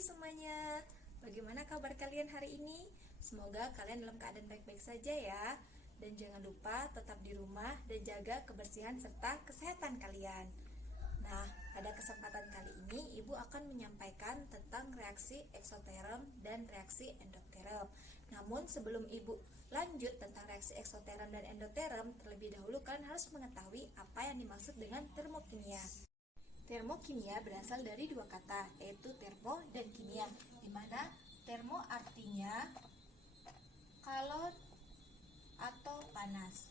semuanya. Bagaimana kabar kalian hari ini? Semoga kalian dalam keadaan baik-baik saja ya. Dan jangan lupa tetap di rumah dan jaga kebersihan serta kesehatan kalian. Nah, pada kesempatan kali ini Ibu akan menyampaikan tentang reaksi eksoterm dan reaksi endoterm. Namun sebelum Ibu lanjut tentang reaksi eksoterm dan endoterm, terlebih dahulu kalian harus mengetahui apa yang dimaksud dengan termokimia. Termokimia berasal dari dua kata, yaitu termo dan kimia, di mana termo artinya kalor atau panas.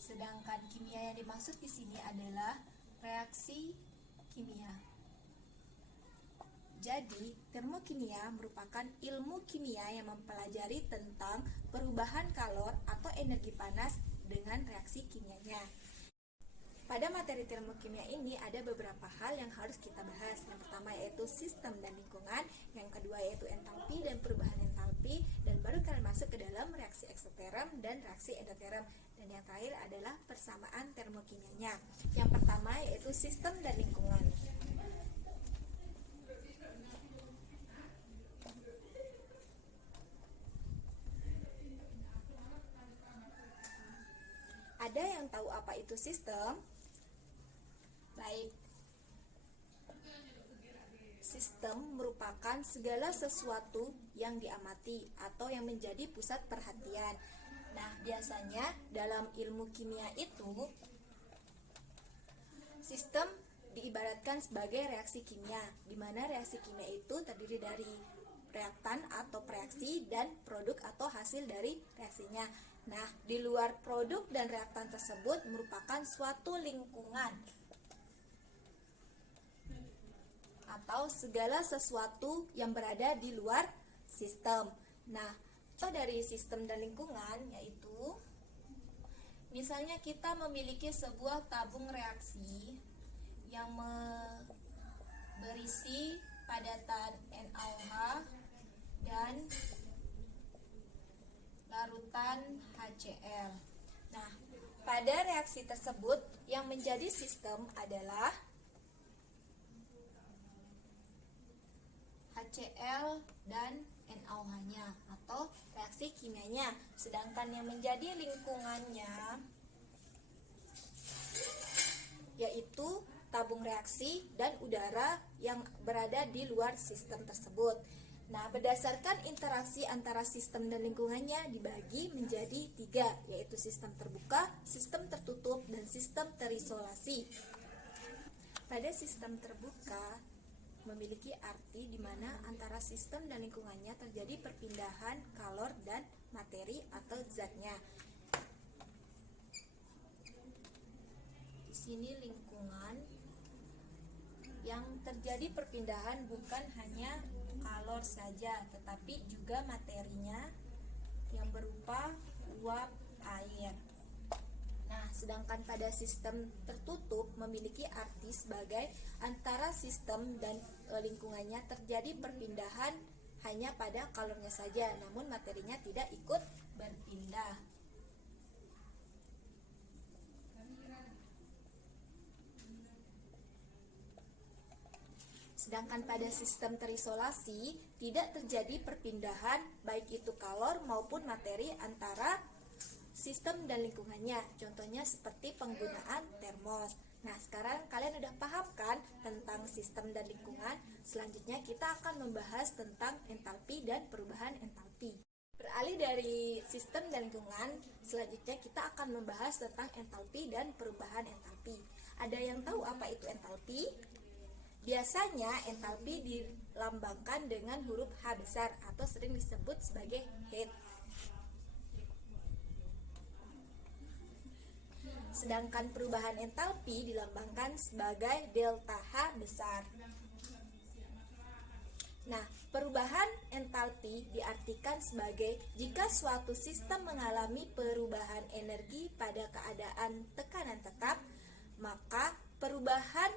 Sedangkan kimia yang dimaksud di sini adalah reaksi kimia. Jadi, termokimia merupakan ilmu kimia yang mempelajari tentang perubahan kalor atau energi panas dengan reaksi kimianya. Pada materi termokimia ini ada beberapa hal yang harus kita bahas. Yang pertama yaitu sistem dan lingkungan, yang kedua yaitu entalpi dan perubahan entalpi, dan baru kalian masuk ke dalam reaksi eksoterm dan reaksi endoterm. Dan yang terakhir adalah persamaan termokimianya. Yang pertama yaitu sistem dan lingkungan. Ada yang tahu apa itu sistem? Baik. Sistem merupakan segala sesuatu yang diamati atau yang menjadi pusat perhatian. Nah, biasanya dalam ilmu kimia itu sistem diibaratkan sebagai reaksi kimia, di mana reaksi kimia itu terdiri dari reaktan atau reaksi dan produk atau hasil dari reaksinya. Nah, di luar produk dan reaktan tersebut merupakan suatu lingkungan atau segala sesuatu yang berada di luar sistem. Nah, contoh dari sistem dan lingkungan yaitu misalnya kita memiliki sebuah tabung reaksi yang berisi padatan NaOH dan larutan HCl. Nah, pada reaksi tersebut yang menjadi sistem adalah HCl dan NaOH-nya atau reaksi kimianya. Sedangkan yang menjadi lingkungannya yaitu tabung reaksi dan udara yang berada di luar sistem tersebut. Nah, berdasarkan interaksi antara sistem dan lingkungannya dibagi menjadi 3, yaitu sistem terbuka, sistem tertutup, dan sistem terisolasi. Pada sistem terbuka memiliki arti di mana antara sistem dan lingkungannya terjadi perpindahan kalor dan materi atau zatnya. Di sini lingkungan yang terjadi perpindahan bukan hanya kalor saja, tetapi juga materinya yang berupa uap air. Nah, sedangkan pada sistem tertutup memiliki arti sebagai antara sistem dan lingkungannya terjadi perpindahan hanya pada kalornya saja, namun materinya tidak ikut berpindah. Sedangkan pada sistem terisolasi tidak terjadi perpindahan baik itu kalor maupun materi antara sistem dan lingkungannya. Contohnya seperti penggunaan termos. Nah, sekarang kalian udah paham kan tentang sistem dan lingkungan? Selanjutnya kita akan membahas tentang entalpi dan perubahan entalpi. Beralih dari sistem dan lingkungan, selanjutnya kita akan membahas tentang entalpi dan perubahan entalpi. Ada yang tahu apa itu entalpi? Biasanya entalpi dilambangkan dengan huruf H besar atau sering disebut sebagai heat. Sedangkan perubahan entalpi dilambangkan sebagai delta H besar. Nah, perubahan entalpi diartikan sebagai jika suatu sistem mengalami perubahan energi pada keadaan tekanan tetap, maka perubahan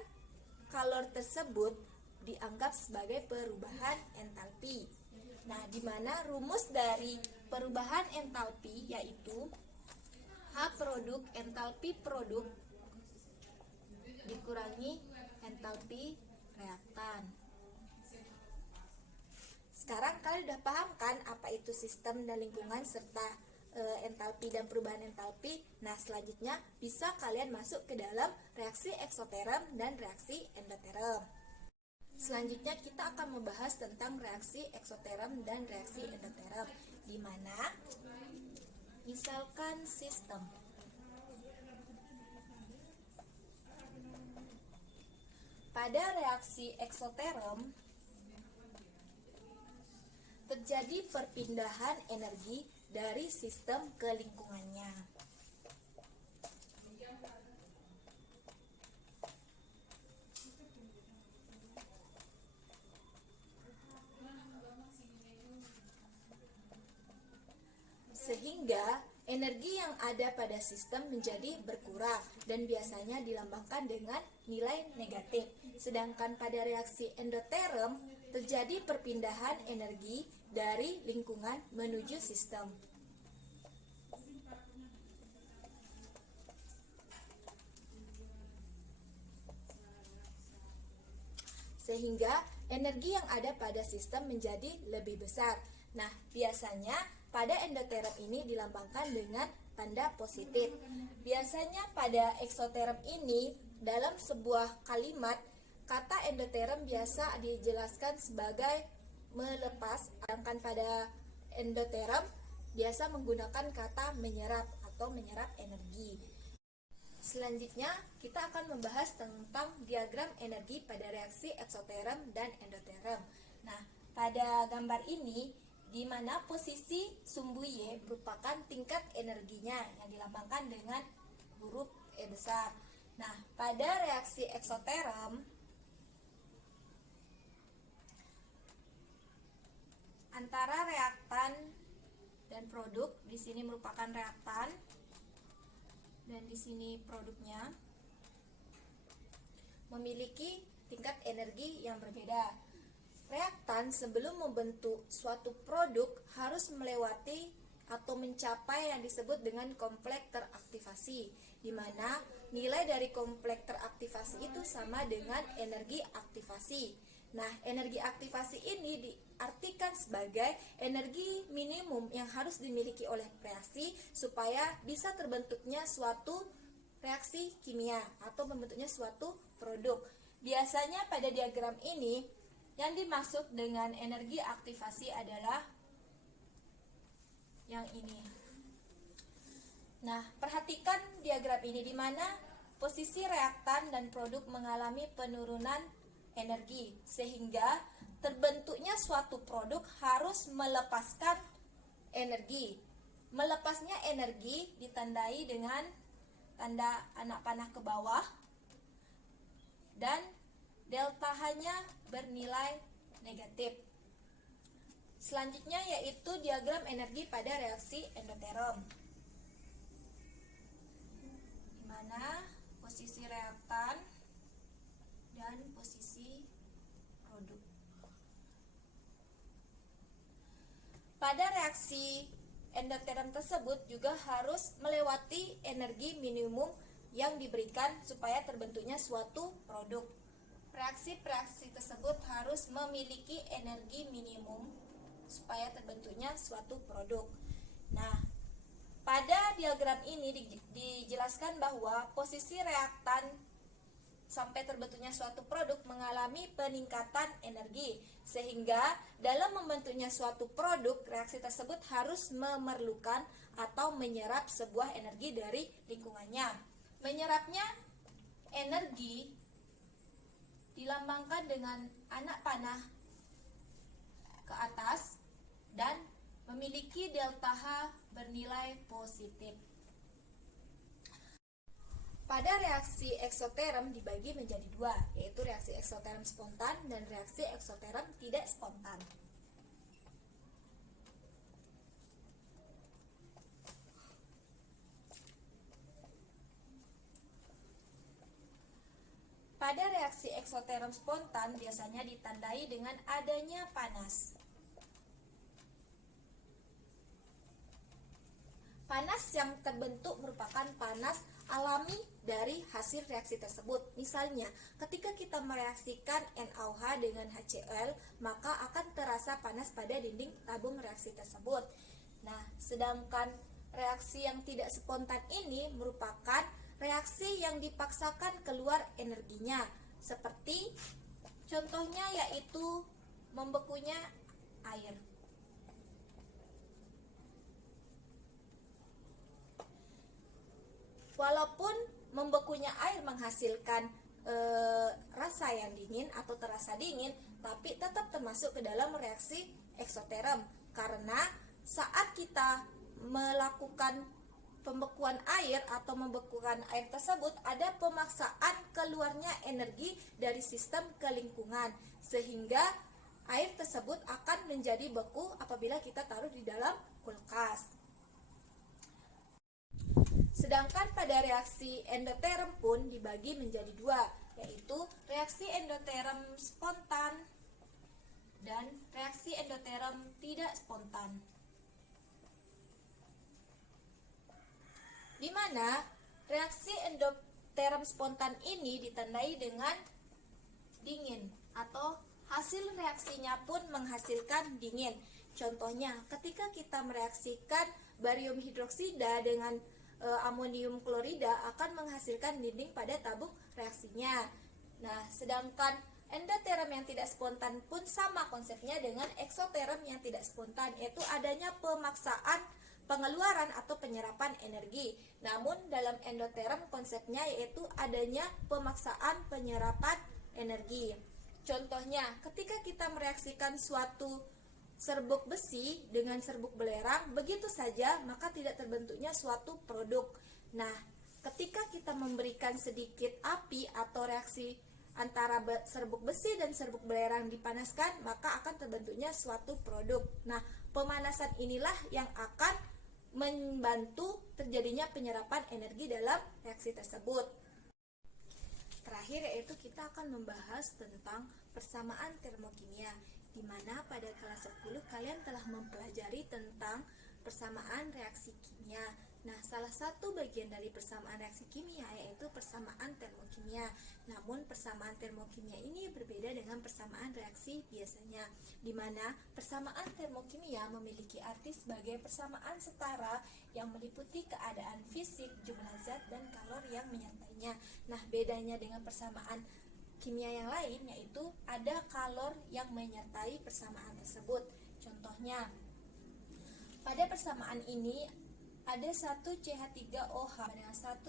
kalor tersebut dianggap sebagai perubahan entalpi. Nah, di mana rumus dari perubahan entalpi yaitu H produk entalpi produk dikurangi entalpi reaktan. Sekarang kalian udah paham kan apa itu sistem dan lingkungan serta entalpi dan perubahan entalpi. Nah, selanjutnya bisa kalian masuk ke dalam reaksi eksoterm dan reaksi endoterm. Selanjutnya kita akan membahas tentang reaksi eksoterm dan reaksi endoterm, di mana misalkan sistem. Pada reaksi eksoterm terjadi perpindahan energi dari sistem ke lingkungannya. Sehingga energi yang ada pada sistem menjadi berkurang dan biasanya dilambangkan dengan nilai negatif. Sedangkan pada reaksi endoterm terjadi perpindahan energi dari lingkungan menuju sistem. Sehingga energi yang ada pada sistem menjadi lebih besar. Nah, biasanya pada endoterm ini dilambangkan dengan tanda positif. Biasanya pada eksoterm ini dalam sebuah kalimat, kata endoterm biasa dijelaskan sebagai melepas, sedangkan pada endoterm biasa menggunakan kata menyerap atau menyerap energi. Selanjutnya, kita akan membahas tentang diagram energi pada reaksi eksoterm dan endoterm. Nah, pada gambar ini, di mana posisi sumbu Y merupakan tingkat energinya yang dilambangkan dengan huruf E besar. Nah, pada reaksi eksoterm, antara reaktan dan produk, di sini merupakan reaktan dan di sini produknya, memiliki tingkat energi yang berbeda. Reaktan sebelum membentuk suatu produk harus melewati atau mencapai yang disebut dengan kompleks teraktivasi, di mana nilai dari kompleks teraktivasi itu sama dengan energi aktivasi. Nah, energi aktivasi ini diartikan sebagai energi minimum yang harus dimiliki oleh reaksi supaya bisa terbentuknya suatu reaksi kimia atau membentuknya suatu produk. Biasanya pada diagram ini yang dimaksud dengan energi aktivasi adalah yang ini. Nah, perhatikan diagram ini di mana posisi reaktan dan produk mengalami penurunan energi, sehingga terbentuknya suatu produk harus melepaskan energi. Melepasnya energi ditandai dengan tanda anak panah ke bawah dan delta H-nya bernilai negatif. Selanjutnya yaitu diagram energi pada reaksi endoterm, di mana posisi reaktan dan posisi produk. Pada reaksi endoterm tersebut juga harus melewati energi minimum yang diberikan supaya terbentuknya suatu produk. Reaksi-reaksi tersebut harus memiliki energi minimum supaya terbentuknya suatu produk. Nah, pada diagram ini dijelaskan bahwa posisi reaktan sampai terbentuknya suatu produk mengalami peningkatan energi, sehingga dalam membentuknya suatu produk, reaksi tersebut harus memerlukan atau menyerap sebuah energi dari lingkungannya. Menyerapnya energi dilambangkan dengan anak panah ke atas dan memiliki delta H bernilai positif. Pada reaksi eksoterm dibagi menjadi dua, yaitu reaksi eksoterm spontan dan reaksi eksoterm tidak spontan. Pada reaksi eksoterm spontan biasanya ditandai dengan adanya panas. Panas yang terbentuk merupakan panas alami dari hasil reaksi tersebut. Misalnya, ketika kita mereaksikan NaOH dengan HCl, maka akan terasa panas pada dinding tabung reaksi tersebut. Nah, sedangkan reaksi yang tidak spontan ini merupakan reaksi yang dipaksakan keluar energinya, seperti contohnya yaitu membekunya air. Walaupun membekunya air menghasilkan rasa yang dingin atau terasa dingin, tapi tetap termasuk ke dalam reaksi eksoterm, karena saat kita melakukan pembekuan air atau membekukan air tersebut, ada pemaksaan keluarnya energi dari sistem ke lingkungan, sehingga air tersebut akan menjadi beku apabila kita taruh di dalam kulkas. Sedangkan pada reaksi endoterm pun dibagi menjadi dua, yaitu reaksi endoterm spontan dan reaksi endoterm tidak spontan. Di mana reaksi endoterm spontan ini ditandai dengan dingin atau hasil reaksinya pun menghasilkan dingin. Contohnya, ketika kita mereaksikan barium hidroksida dengan amonium klorida akan menghasilkan dinding pada tabung reaksinya. Nah, sedangkan endoterm yang tidak spontan pun sama konsepnya dengan eksoterm yang tidak spontan, yaitu adanya pemaksaan pengeluaran atau penyerapan energi. Namun dalam endoterm konsepnya yaitu adanya pemaksaan penyerapan energi. Contohnya, ketika kita mereaksikan suatu serbuk besi dengan serbuk belerang, begitu saja maka tidak terbentuknya suatu produk. Nah, ketika kita memberikan sedikit api atau reaksi antara serbuk besi dan serbuk belerang dipanaskan, maka akan terbentuknya suatu produk. Nah, pemanasan inilah yang akan membantu terjadinya penyerapan energi dalam reaksi tersebut. Terakhir yaitu kita akan membahas tentang persamaan termokimia, di mana pada kelas 10 kalian telah mempelajari tentang persamaan reaksi kimia. Nah, salah satu bagian dari persamaan reaksi kimia yaitu persamaan termokimia. Namun persamaan termokimia ini berbeda dengan persamaan reaksi biasanya, di mana persamaan termokimia memiliki arti sebagai persamaan setara yang meliputi keadaan fisik, jumlah zat, dan kalor yang menyertainya. Nah, bedanya dengan persamaan kimia yang lain yaitu ada kalor yang menyertai persamaan tersebut. Contohnya, pada persamaan ini ada 1 CH3OH dengan 1,5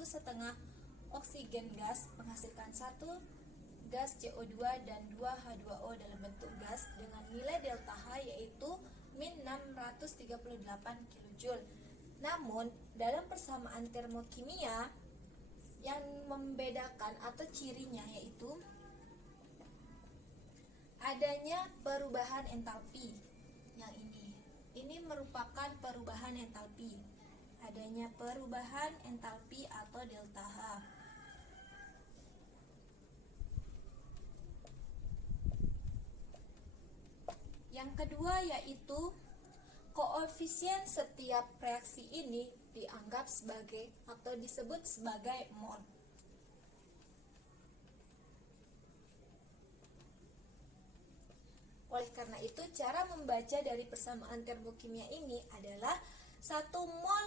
oksigen gas menghasilkan 1 gas CO2 dan 2 H2O dalam bentuk gas dengan nilai delta H yaitu min 638 kJ. Namun dalam persamaan termokimia yang membedakan atau cirinya yaitu adanya perubahan entalpi. Yang ini merupakan perubahan entalpi. Adanya perubahan entalpi atau delta H. Yang kedua yaitu koefisien setiap reaksi ini dianggap sebagai atau disebut sebagai mol. Oleh karena itu, cara membaca dari persamaan termokimia ini adalah 1 mol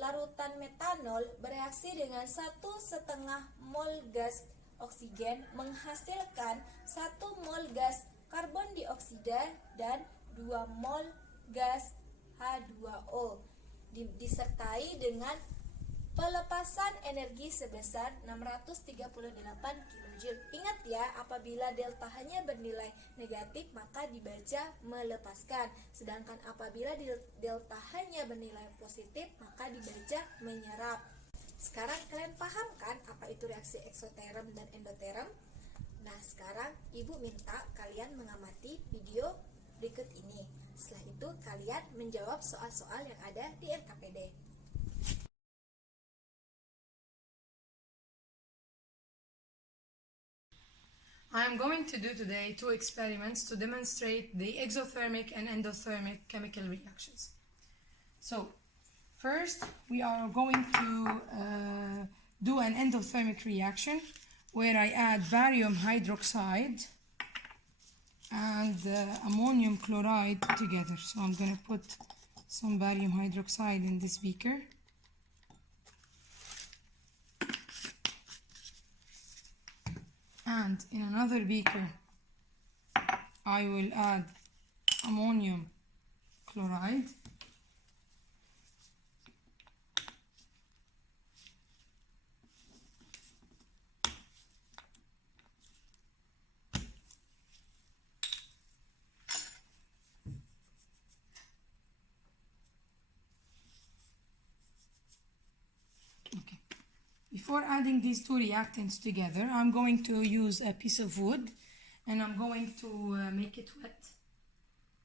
larutan metanol bereaksi dengan 1,5 mol gas oksigen menghasilkan 1 mol gas karbon dioksida dan 2 mol gas H2O disertai dengan pelepasan energi sebesar 638 kJ. Ingat ya, apabila delta H-nya bernilai negatif maka dibaca melepaskan, sedangkan apabila delta H-nya bernilai positif maka dibaca menyerap. Sekarang kalian paham kan apa itu reaksi eksoterm dan endoterm? Nah, sekarang Ibu minta kalian mengamati video berikut ini. Setelah itu kalian menjawab soal-soal yang ada di MKPD. I am going to do today 2 experiments to demonstrate the exothermic and endothermic chemical reactions. So, first we are going to do an endothermic reaction where I add barium hydroxide and ammonium chloride together. So I'm going to put some barium hydroxide in this beaker. And in another beaker, I will add ammonium chloride. Okay. Before adding these two reactants together, I'm going to use a piece of wood and I'm going to make it wet.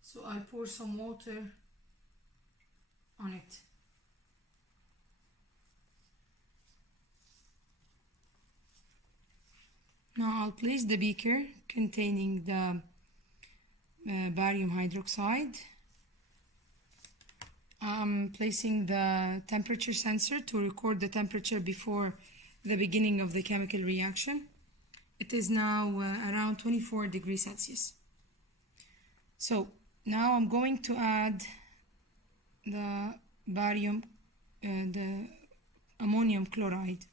So I'll pour some water on it. Now I'll place the beaker containing the barium hydroxide. I'm placing the temperature sensor to record the temperature before the beginning of the chemical reaction. It is now around 24 degrees Celsius. So now I'm going to add the ammonium chloride.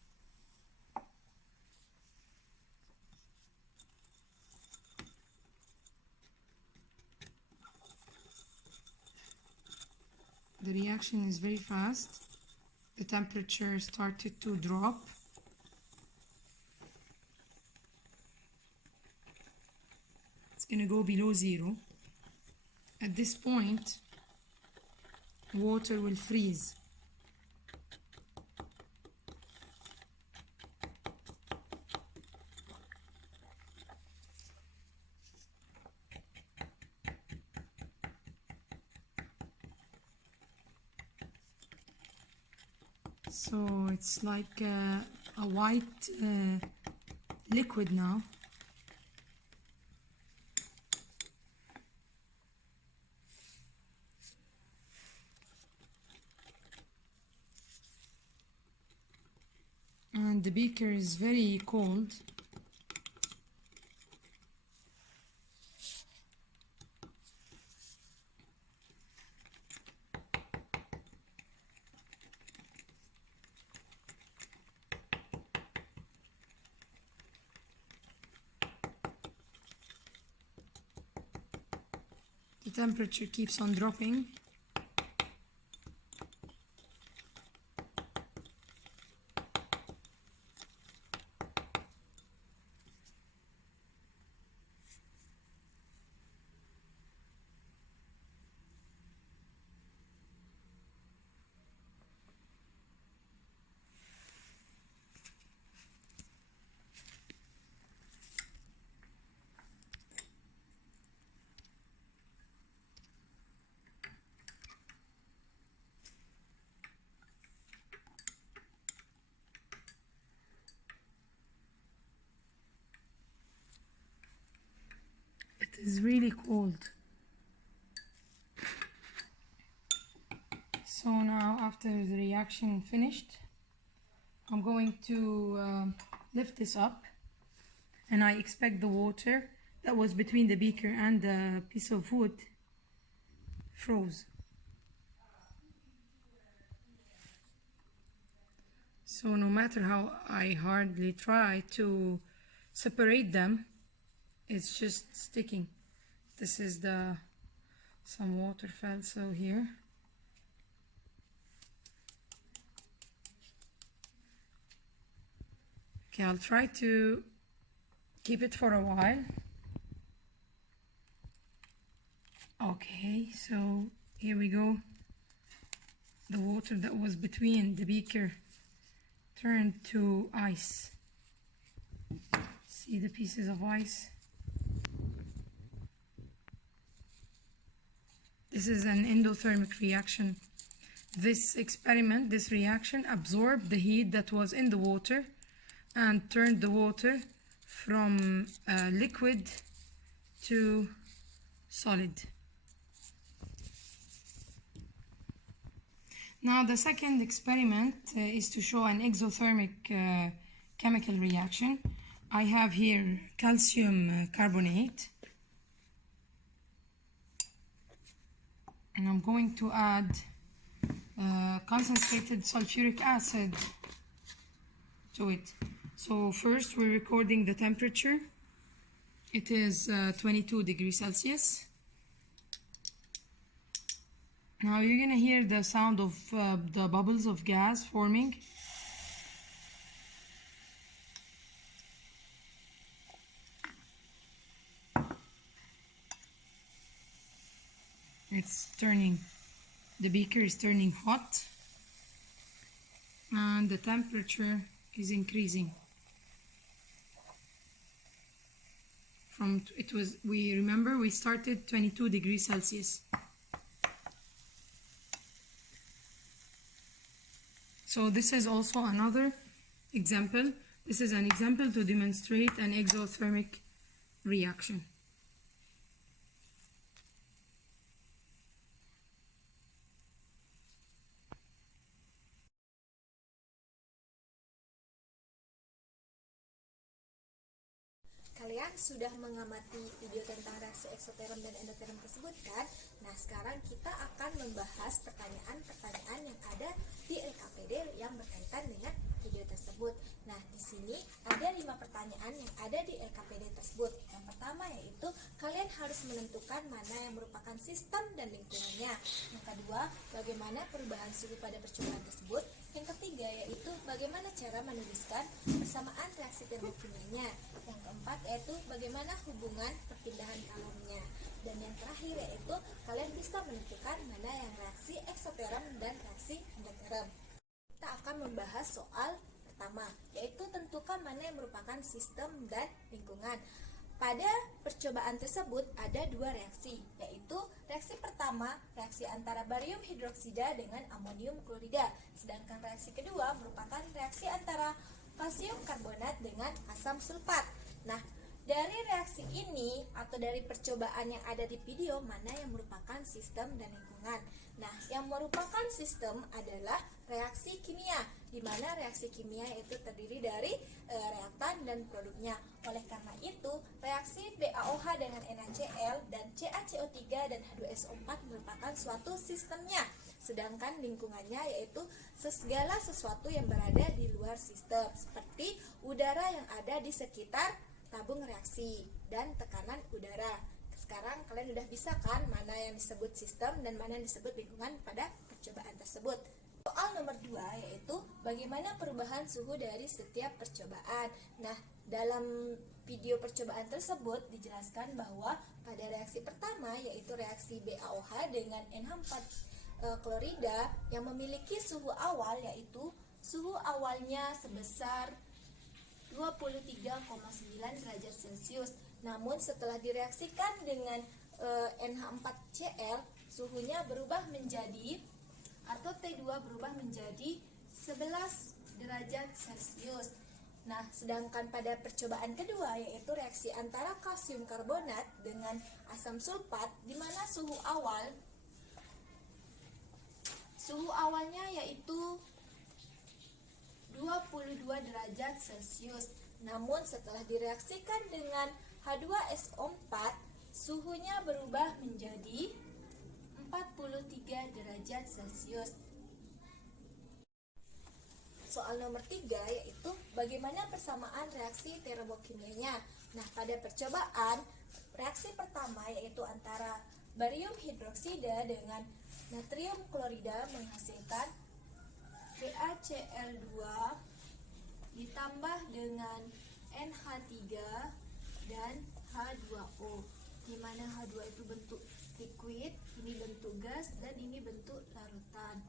The reaction is very fast. The temperature started to drop. It's going to go below 0. At this point, water will freeze. So it's like a white liquid now. And the beaker is very cold. The temperature keeps on dropping. It is really cold. So now after the reaction finished, I'm going to lift this up, and I expect the water that was between the beaker and the piece of wood froze. So no matter how I hardly try to separate them, it's just sticking. This is some water fell so here. Okay, I'll try to keep it for a while. Okay, so here we go. The water that was between the beaker turned to ice. See the pieces of ice? This is an endothermic reaction. This reaction absorbed the heat that was in the water and turned the water from liquid to solid. Now the second experiment is to show an exothermic chemical reaction. I have here calcium carbonate, and I'm going to add concentrated sulfuric acid to it. So first we're recording the temperature. It is 22 degrees Celsius. Now you're gonna hear the sound of the bubbles of gas forming. It's turning, the beaker is turning hot, and the temperature is increasing. We remember we started 22 degrees Celsius. So this is also another example. This is an example to demonstrate an exothermic reaction. Kalian sudah mengamati video tentang reaksi eksoterum dan endoterum tersebut kan? Nah, sekarang kita akan membahas pertanyaan-pertanyaan yang ada di LKPD yang berkaitan dengan video tersebut. Nah, di sini ada 5 pertanyaan yang ada di LKPD tersebut. Yang pertama yaitu kalian harus menentukan mana yang merupakan sistem dan lingkungannya. Yang kedua, bagaimana perubahan suhu pada percobaan tersebut. Yang ketiga yaitu bagaimana cara menuliskan persamaan reaksi termokimia. Yang keempat yaitu bagaimana hubungan perpindahan kalornya. Dan yang terakhir yaitu kalian bisa menentukan mana yang reaksi eksoterum dan reaksi endoterum. Kita akan membahas soal pertama, yaitu tentukan mana yang merupakan sistem dan lingkungan. Pada percobaan tersebut ada 2 reaksi, yaitu reaksi pertama, reaksi antara barium hidroksida dengan amonium klorida. Sedangkan reaksi kedua merupakan reaksi antara kalsium karbonat dengan asam sulfat. Nah, dari reaksi ini atau dari percobaan yang ada di video, mana yang merupakan sistem dan lingkungan? Nah, yang merupakan sistem adalah reaksi kimia, di mana reaksi kimia itu terdiri dari reaktan dan produknya. Oleh karena itu, reaksi BaOH dengan NaCl dan CaCO3 dan H2SO4 merupakan suatu sistemnya. Sedangkan lingkungannya yaitu segala sesuatu yang berada di luar sistem, seperti udara yang ada di sekitar tabung reaksi dan tekanan udara. Sekarang kalian udah bisa kan mana yang disebut sistem dan mana yang disebut lingkungan pada percobaan tersebut. Soal nomor 2 yaitu bagaimana perubahan suhu dari setiap percobaan. Nah, dalam video percobaan tersebut dijelaskan bahwa pada reaksi pertama yaitu reaksi BaOH dengan NH4 klorida yang memiliki suhu awal yaitu suhu awalnya sebesar 23,9 derajat Celcius. Namun setelah direaksikan dengan NH4Cl, suhunya berubah menjadi atau T2 berubah menjadi 11 derajat Celcius. Nah, sedangkan pada percobaan kedua yaitu reaksi antara kalsium karbonat dengan asam sulfat, di mana suhu awalnya yaitu 22 derajat Celcius. Namun setelah direaksikan dengan H2SO4, suhunya berubah menjadi 43 derajat Celcius. Soal nomor 3 yaitu bagaimana persamaan reaksi termokimianya. Nah, pada percobaan reaksi pertama yaitu antara barium hidroksida dengan natrium klorida menghasilkan BaCl2 ditambah dengan NH3 dan H2O, di mana H2 itu bentuk liquid, ini bentuk gas, dan ini bentuk larutan.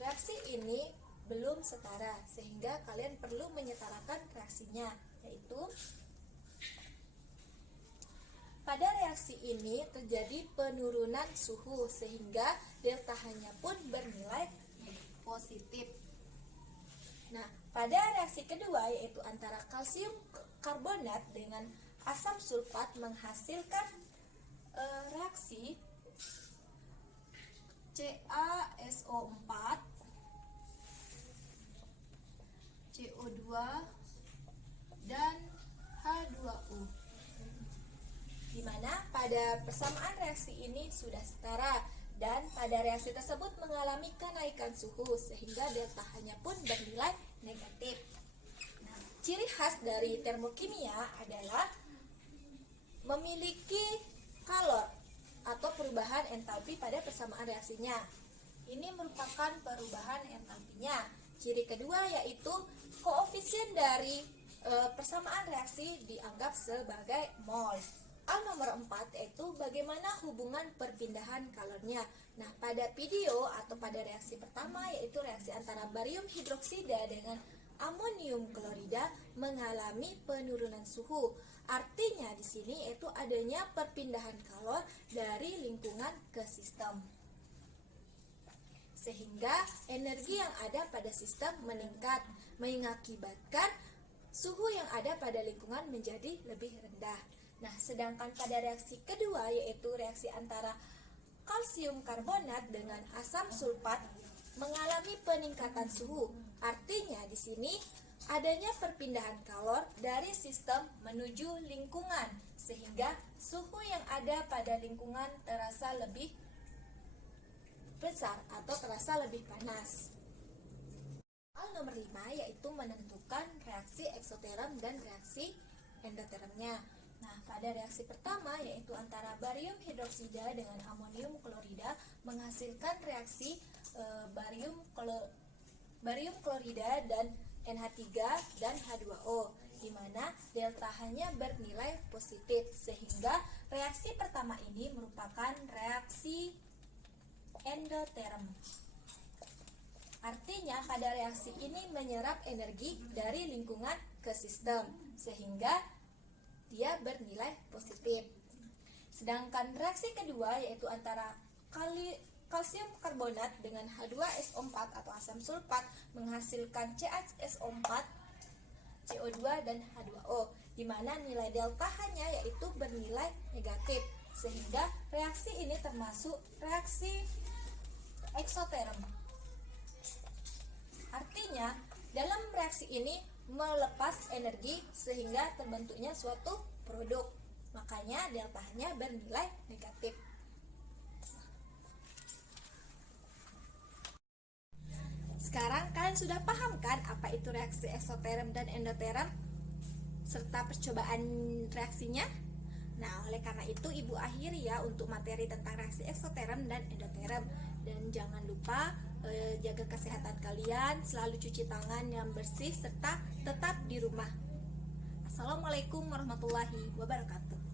Reaksi ini belum setara, sehingga kalian perlu menyetarakan reaksinya, yaitu pada reaksi ini terjadi penurunan suhu, sehingga delta H-nya pun bernilai positif. Nah, pada reaksi kedua yaitu antara kalsium karbonat dengan asam sulfat menghasilkan reaksi CaSO4, CO2, dan H2O. Di mana pada persamaan reaksi ini sudah setara dan pada reaksi tersebut mengalami kenaikan suhu sehingga delta H-nya pun bernilai negatif. Nah, ciri khas dari termokimia adalah memiliki kalor atau perubahan entalpi pada persamaan reaksinya. Ini merupakan perubahan entalpinya. Ciri kedua yaitu koefisien dari persamaan reaksi dianggap sebagai mol. Nomor 4 yaitu bagaimana hubungan perpindahan kalornya. Nah, pada video atau pada reaksi pertama yaitu reaksi antara barium hidroksida dengan amonium klorida mengalami penurunan suhu. Artinya di sini yaitu adanya perpindahan kalor dari lingkungan ke sistem. Sehingga energi yang ada pada sistem meningkat mengakibatkan suhu yang ada pada lingkungan menjadi lebih rendah. Nah, sedangkan pada reaksi kedua yaitu reaksi antara kalsium karbonat dengan asam sulfat mengalami peningkatan suhu. Artinya di sini adanya perpindahan kalor dari sistem menuju lingkungan sehingga suhu yang ada pada lingkungan terasa lebih besar atau terasa lebih panas. Nomor 5 yaitu menentukan reaksi eksoterm dan reaksi endotermnya. Nah, pada reaksi pertama yaitu antara barium hidroksida dengan amonium klorida menghasilkan reaksi barium klorida dan NH3 dan H2O, di mana delta H-nya bernilai positif sehingga reaksi pertama ini merupakan reaksi endoterm. Artinya pada reaksi ini menyerap energi dari lingkungan ke sistem sehingga dia bernilai positif. Sedangkan reaksi kedua yaitu antara kalsium karbonat dengan H2SO4 atau asam sulfat menghasilkan CaSO4, CO2 dan H2O, di mana nilai delta H-nya yaitu bernilai negatif sehingga reaksi ini termasuk reaksi eksoterm. Artinya dalam reaksi ini melepas energi sehingga terbentuknya suatu produk. Makanya delta H-nya bernilai negatif. Sekarang kalian sudah paham kan apa itu reaksi eksoterm dan endoterm serta percobaan reaksinya? Nah, oleh karena itu Ibu akhiri ya untuk materi tentang reaksi eksoterm dan endoterm. Dan jangan lupa jaga kesehatan kalian, selalu cuci tangan yang bersih serta tetap di rumah. Assalamualaikum warahmatullahi wabarakatuh.